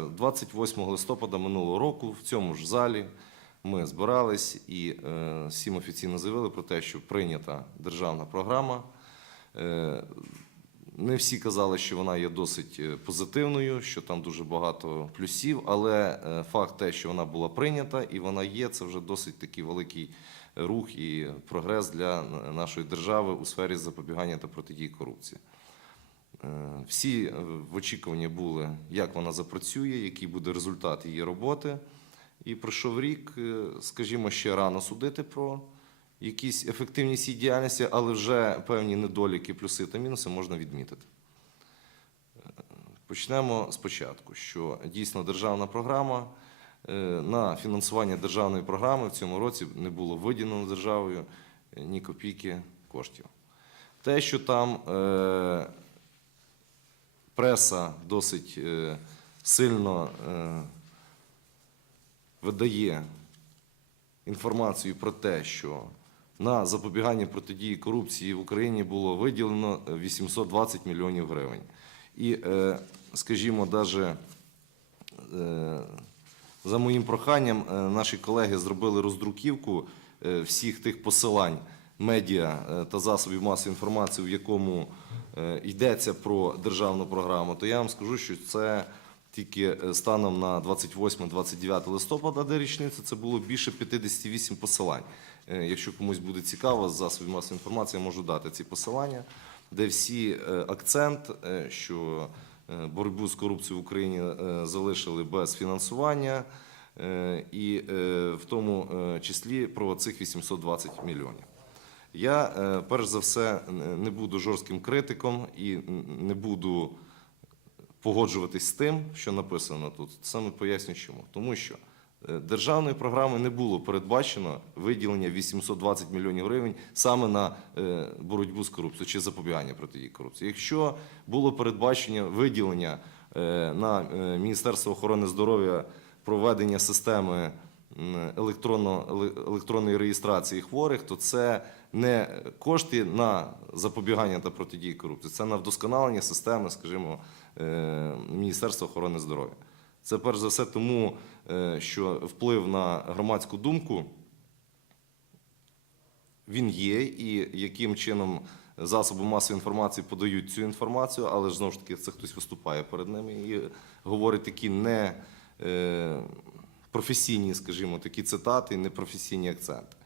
28 листопада минулого року в цьому ж залі ми збирались і е, всім офіційно заявили про те, що прийнята державна програма. Е, Не всі казали, що вона є досить е, позитивною, що там дуже багато плюсів, але е, факт те, що вона була прийнята і вона є, це вже досить такий великий рух і прогрес для нашої держави у сфері запобігання та протидії корупції. Е, Всі е, в очікуванні були, як вона запрацює, який буде результат її роботи. І пройшов рік, е, скажімо, ще рано судити про якісь ефективність її діяльності, але вже певні недоліки, плюси та мінуси можна відмітити. Почнемо спочатку, що дійсно державна програма на фінансування державної програми в цьому році не було виділено державою ні копійки коштів. Те, що там преса досить е, сильно е, видає інформацію про те, що на запобігання протидії корупції в Україні було виділено 820 мільйонів гривень. І, е, скажімо, навіть за моїм проханням, е, наші колеги зробили роздруківку е, всіх тих посилань медіа е, та засобів масової інформації, в якому е, йдеться про державну програму, то я вам скажу, що це тільки е, станом на 28-29 листопада, де річниця, це було більше 58 посилань. Якщо комусь буде цікаво, з засобів масової інформації я можу дати ці посилання, де всі акцент, що боротьбу з корупцією в Україні залишили без фінансування, і в тому числі про цих 820 мільйонів. Я е, перш за все не буду жорстким критиком і не буду погоджуватись з тим, що написано тут. Саме поясню чому. Тому що е, державної програми не було передбачено виділення 820 мільйонів гривень саме на е, боротьбу з корупцією чи запобігання протидії корупції. Якщо було передбачення виділення на Міністерство охорони здоров'я проведення системи електронно, електронної реєстрації хворих, то це не кошти на запобігання та протидії корупції, це на вдосконалення системи, скажімо, е, Міністерства охорони здоров'я. Це перш за все тому, е, що вплив на громадську думку він є, і яким чином засоби масової інформації подають цю інформацію, але знову ж таки це хтось виступає перед ними і говорить такі не е, професійні, скажімо, такі цитати, непрофесійні акценти.